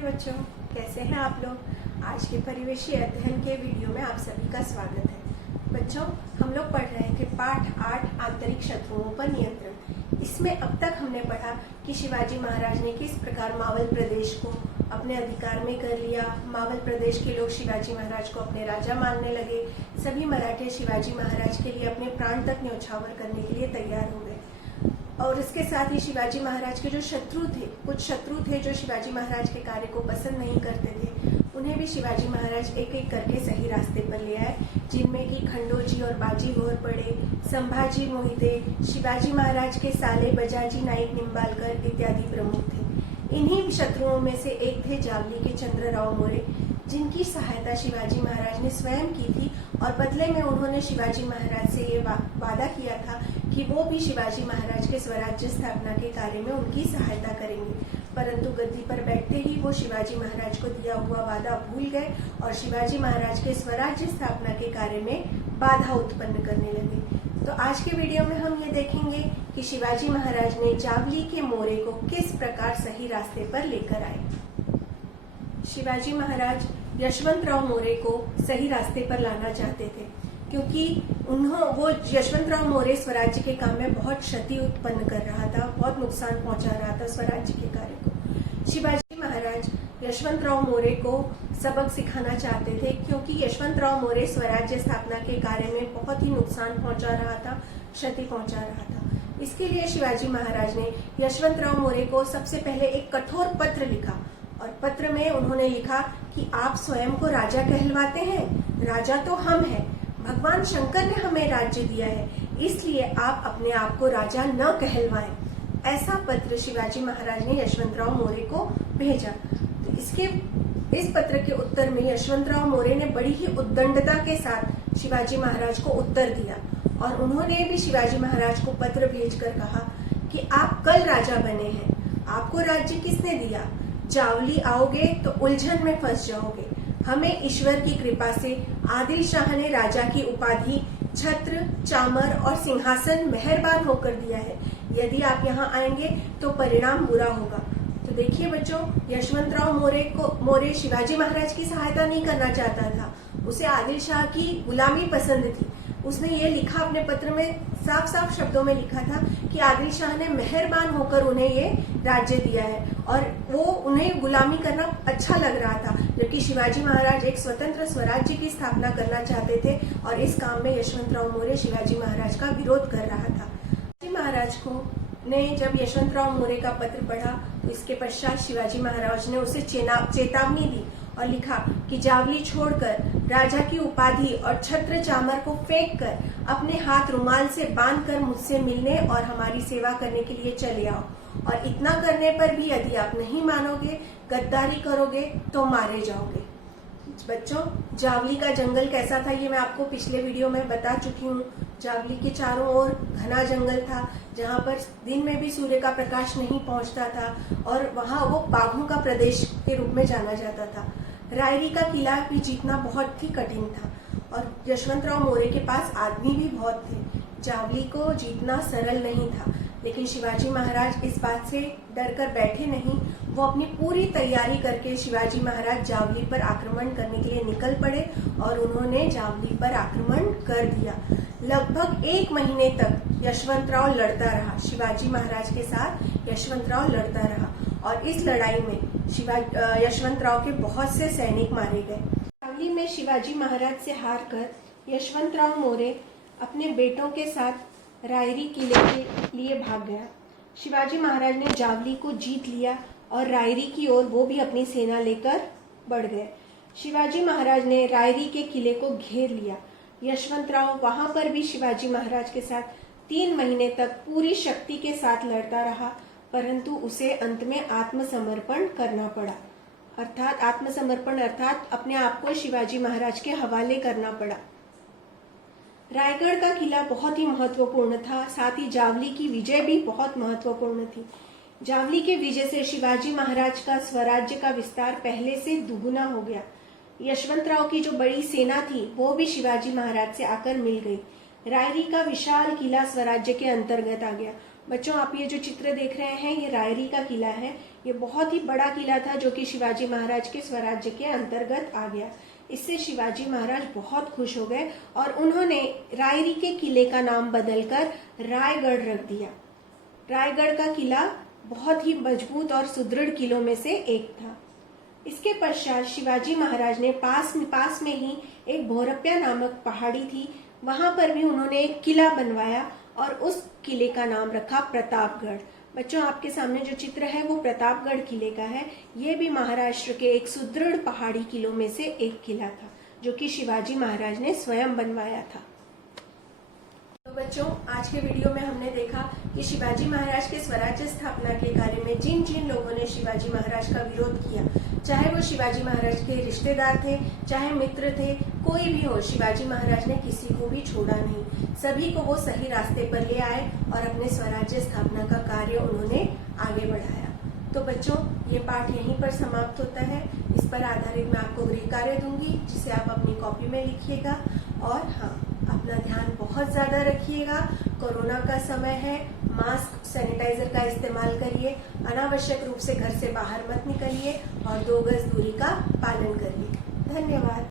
नमस्ते बच्चों, कैसे हैं आप लोग। आज के परिवेशीय अध्ययन के वीडियो में आप सभी का स्वागत है। बच्चों, हम लोग पढ़ रहे थे पाठ 8 आंतरिक शत्रुओं पर नियंत्रण। इसमें अब तक हमने पढ़ा कि शिवाजी महाराज ने किस प्रकार मावल प्रदेश को अपने अधिकार में कर लिया। मावल प्रदेश के लोग शिवाजी महाराज को अपने राजा मानने लगे। सभी मराठे शिवाजी महाराज के लिए अपने प्राण तक न्यौछावर करने के लिए तैयार हो गए। और इसके साथ ही शिवाजी महाराज के जो शत्रु थे, कुछ शत्रु थे जो शिवाजी महाराज के कार्य को पसंद नहीं करते थे, उन्हें भी शिवाजी महाराज एक एक करके सही रास्ते पर ले आए, जिनमें कि खंडोजी और बाजी घोरपड़े, संभाजी मोहिते, शिवाजी महाराज के साले बजाजी नाईक निंबालकर इत्यादि प्रमुख थे। इन्हीं शत्रुओं में से एक थे जावली के चंद्रराव मोरे, जिनकी सहायता शिवाजी महाराज ने स्वयं की थी और बदले में उन्होंने शिवाजी महाराज से ये वादा किया था कि वो भी शिवाजी महाराज के स्वराज्य स्थापना के कार्य में उनकी सहायता करेंगे। परंतु गद्दी पर बैठते ही वो शिवाजी महाराज को दिया हुआ वादा भूल गए और शिवाजी महाराज के स्वराज्य स्थापना के कार्य में बाधा उत्पन्न करने लगे। तो आज के वीडियो में हम ये देखेंगे कि शिवाजी महाराज ने जावली के मोरे को किस प्रकार सही रास्ते पर लेकर आए। शिवाजी महाराज यशवंतराव मोरे को सही रास्ते पर लाना चाहते थे, क्योंकि वो यशवंतराव मोरे स्वराज्य के काम में बहुत क्षति उत्पन्न कर रहा था, बहुत नुकसान पहुंचा रहा था स्वराज्य के कार्य को। शिवाजी महाराज यशवंतराव मोरे को सबक सिखाना चाहते थे, क्योंकि यशवंतराव मोरे स्वराज्य स्थापना के कार्य में बहुत ही नुकसान पहुंचा रहा था, क्षति पहुंचा रहा था। इसके लिए शिवाजी महाराज ने यशवंतराव मोरे को सबसे पहले एक कठोर पत्र लिखा और पत्र में उन्होंने लिखा कि आप स्वयं को राजा कहलवाते हैं, राजा तो हम हैं, भगवान शंकर ने हमें राज्य दिया है, इसलिए आप अपने आप को राजा न कहलवाएं। ऐसा पत्र शिवाजी महाराज ने यशवंतराव मोरे को भेजा। तो इस पत्र के उत्तर में यशवंतराव मोरे ने बड़ी ही उद्दंडता के साथ शिवाजी महाराज को उत्तर दिया और उन्होंने भी शिवाजी महाराज को पत्र भेजकर कहा कि आप कल राजा बने हैं, आपको राज्य किसने दिया, जावली आओगे तो उलझन में फंस जाओगे। हमें ईश्वर की कृपा से आदिल शाह ने राजा की उपाधि, छत्र, चामर और सिंहासन मेहरबान होकर दिया है। यदि आप यहाँ आएंगे तो परिणाम बुरा होगा। तो देखिए बच्चों, यशवंतराव मोरे शिवाजी महाराज की सहायता नहीं करना चाहता था, उसे आदिल शाह की गुलामी पसंद थी। उसने ये लिखा अपने पत्र में, साफ साफ शब्दों में लिखा था कि आदिल शाह ने मेहरबान होकर उन्हें ये राज्य दिया है और वो उन्हें गुलामी करना अच्छा लग रहा था, जबकि शिवाजी महाराज एक स्वतंत्र स्वराज्य की स्थापना करना चाहते थे और इस काम में यशवंतराव मोरे शिवाजी महाराज का विरोध कर रहा था। शिवाजी महाराज को ने जब यशवंतराव मोरे का पत्र पढ़ा तो इसके पश्चात शिवाजी महाराज ने उसे चेतावनी दी और लिखा कि जावली छोड़कर राजा की उपाधि और छत्र चामर को फेंक कर अपने हाथ रुमाल से बांधकर मुझसे मिलने और हमारी सेवा करने के लिए चले आओ, और इतना करने पर भी यदि आप नहीं मानोगे, गद्दारी करोगे तो मारे जाओगे। बच्चों, जावली का जंगल कैसा था ये मैं आपको पिछले वीडियो में बता चुकी हूँ। जावली के चारों ओर घना जंगल था, जहाँ पर दिन में भी सूर्य का प्रकाश नहीं पहुँचता था और वहाँ वो बाघों का प्रदेश के रूप में जाना जाता था। रायरी का किला भी जीतना बहुत ही कठिन था और यशवंतराव मोरे के पास आदमी भी बहुत थे। जावली को जीतना सरल नहीं था, लेकिन शिवाजी महाराज इस बात से डर कर बैठे नहीं। वो अपनी पूरी तैयारी करके शिवाजी महाराज जावली पर आक्रमण करने के लिए निकल पड़े और उन्होंने जावली पर आक्रमण कर दिया। लगभग 1 महीने तक यशवंतराव लड़ता रहा, शिवाजी महाराज के साथ यशवंतराव लड़ता रहा और इस लड़ाई में यशवंतराव के बहुत से सैनिक मारे गए। जावली में शिवाजी महाराज से हार कर यशवंतराव मोरे अपने बेटों के साथ रायरी किले के लिए भाग गया। शिवाजी महाराज ने जावली को जीत लिया और रायरी की ओर वो भी अपनी सेना लेकर बढ़ गए। शिवाजी महाराज ने रायरी के किले को घेर लिया। यशवंतराव वहां पर भी शिवाजी महाराज के साथ 3 महीने तक पूरी शक्ति के साथ लड़ता रहा, परंतु उसे अंत में आत्मसमर्पण करना पड़ा। अर्थात अपने आप को शिवाजी महाराज के हवाले करना पड़ा। रायगढ़ का किला बहुत ही महत्वपूर्ण था, साथ ही जावली की विजय भी बहुत महत्वपूर्ण थी। जावली के विजय से शिवाजी महाराज का स्वराज्य का विस्तार पहले से दुगुना हो गया। यशवंतराव की जो बड़ी सेना थी वो भी शिवाजी महाराज से आकर मिल गई। रायरी का विशाल किला स्वराज्य के अंतर्गत आ गया। बच्चों, आप ये जो चित्र देख रहे हैं ये रायरी का किला है। ये बहुत ही बड़ा किला था जो कि शिवाजी महाराज के स्वराज्य के अंतर्गत आ गया। इससे शिवाजी महाराज बहुत खुश हो गए और उन्होंने रायरी के किले का नाम बदलकर रायगढ़ रख दिया। रायगढ़ का किला बहुत ही मजबूत और सुदृढ़ किलों में से एक था। इसके पश्चात शिवाजी महाराज ने पास में ही एक भोरप्या नामक पहाड़ी थी, वहां पर भी उन्होंने एक किला बनवाया और उस किले का नाम रखा प्रतापगढ़। बच्चों, आपके सामने जो चित्र है वो प्रतापगढ़ किले का है। ये भी महाराष्ट्र के एक सुदृढ़ पहाड़ी किलों में से एक किला था जो कि शिवाजी महाराज ने स्वयं बनवाया था। तो बच्चों, आज के वीडियो में हमने देखा कि शिवाजी महाराज के स्वराज्य स्थापना के कार्य में जिन जिन लोगों ने शिवाजी महाराज का विरोध किया, चाहे वो शिवाजी महाराज के रिश्तेदार थे, चाहे मित्र थे, कोई भी हो, शिवाजी महाराज ने किसी को भी छोड़ा नहीं। सभी को वो सही रास्ते पर ले आए और अपने स्वराज्य स्थापना का कार्य उन्होंने आगे बढ़ाया। तो बच्चों, ये पाठ यहीं पर समाप्त होता है। इस पर आधारित मैं आपको गृह कार्य दूंगी जिसे आप अपनी कॉपी में लिखिएगा। और हाँ, अपना ध्यान बहुत ज्यादा रखिएगा। कोरोना का समय है, मास्क सैनिटाइजर का इस्तेमाल करिए, अनावश्यक रूप से घर से बाहर मत निकलिए और 2 गज दूरी का पालन करिए। धन्यवाद।